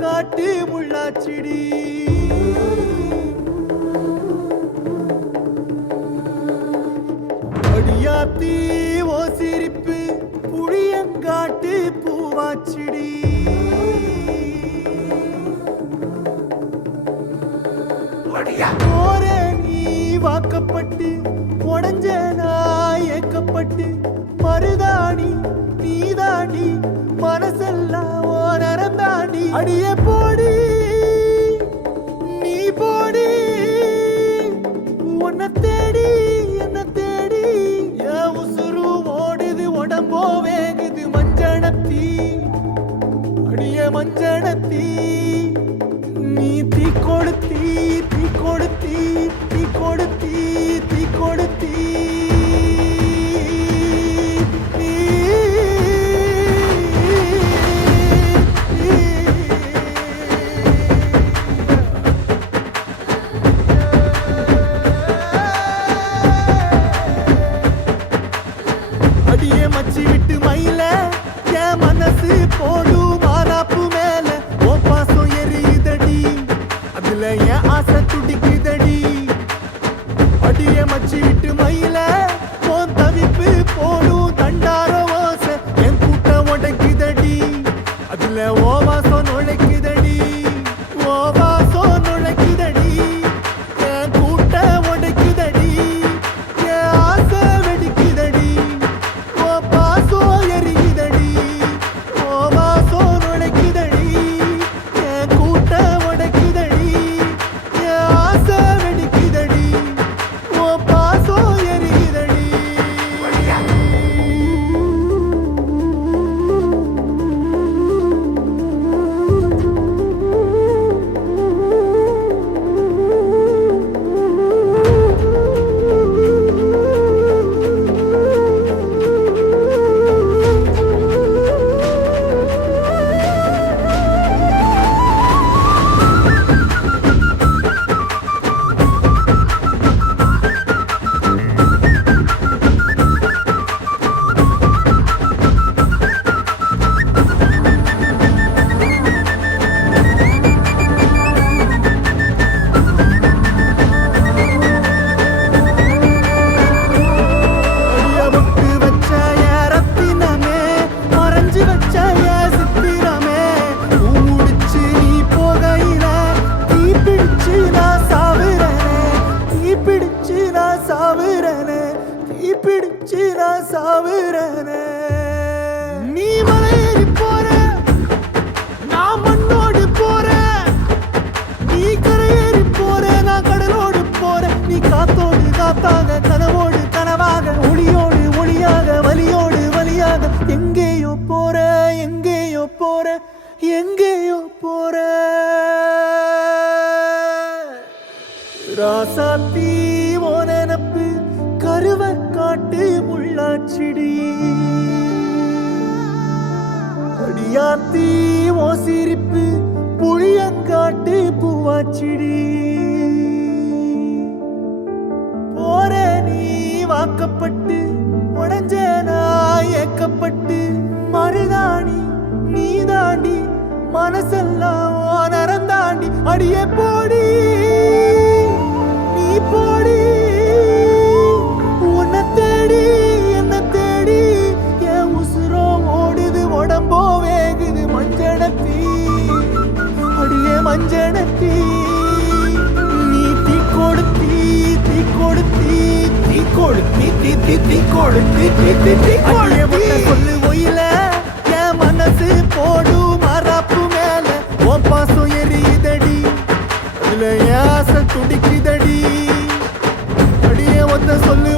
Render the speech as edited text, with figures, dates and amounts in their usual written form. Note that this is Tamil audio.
காட்டு முள்ளாச்சிடி அடியாத்தி ஓ சிரிப்பு புளியங்காட்டு பூவாச்சிடி போற நீ வாக்கப்பட்டு உடஞ்ச நாய் ஏக்கப்பட்டு மருதாணி நீதாண்டி மனசெல்லாம் ஓ நரந்தாண்டி அடிய போடி நீ போடி உன்னை தேடி என்ன தேடி என் உசுரு ஓடுது உடம்போ வேகுது மஞ்சனத்தி அடிய மஞ்சனத்தி நீ தீ கொடுத்தி தீ கொடுத்தி தீ கொடுத்தி தீ கொடுத்தி அடியே மச்சி விட்டு மயில என் மனசு போடும் மாறாப்பு மேல ஓ பாசம் எரியுதடி அதுல என் ஆசை துடிக்குதடி அடியே மச்சி விட்டு மயில உன் தவிப்பு போடும் தண்டார ஓசை என் கூட்டம் உடைக்குதடி அதுல ஓ வாசம் நுழைக்குதடி ஓ வாசம் நுழைக்குதடி என் கூட்டம் உடைக்குதடி என் ஆசை வெடிக்குதடி ஓ பாசம் எரியுதடி ஓ வாசம் நுழைக்குதடி என் கூட்டம் உடைக்குதடி என் ஆசை வெடிக்குதடி ஓ பாசம் எரியுதடி அடிய முட்டு வச்ச என் ரத்தினமே மறைஞ்சு வச்ச என் சித்திரமே பூ முடிச்சு நீ போகையில தீ பிடிச்சு நான் சாவுறனே தீ பிடிச்சு நான் சாவுறனே தீ பிடிச்சு நான் சாவுறனே நீ மலையேறி போற நான் மண்ணோடு போறேன் நீ கரையேறி போற நான் கடலோடு போறேன் நீ காத்தோடு காத்தாக கனவோடு கனவாக ஒளியோடு ஒளியாக வலியோடு வலியாக எங்கேயோ போற எங்கேயோ போற எங்கேயோ போற ராசாத்தி ஓ நினப்பு கருவ காட்டு முள்ளாச்சிடி அடியாத்தி ஓ சிரிப்பு புளியங்காட்டு பூவாச்சிடி போற நீ வாக்கப்பட்டு உடஞ்ச நாய் ஏக்கப்பட்டு மருதாணி நீதாண்டி மனசெல்லாம் ஓ நரந்தாண்டி அடிய போடி நீ போடி உன்னை தேடி என்ன தேடி என் உசுரோ ஓடுது உடம்போ வேகுது மஞ்சனத்தி அடியே மஞ்சனத்தி நீ தீ கொடுத்தி தீ கொடுத்தி தீ கொடுத்தி தீ தீ தீ கொடுத்தி தீ தீ தீ கொடுத்தி சொல்லு ஒயில என் மனசு போடும் மறாப்பு மேல உன் பாசம் எரியுதடி அதுல என் ஆசை துடிக்குதடி அடியே ஒத்த சொல்லு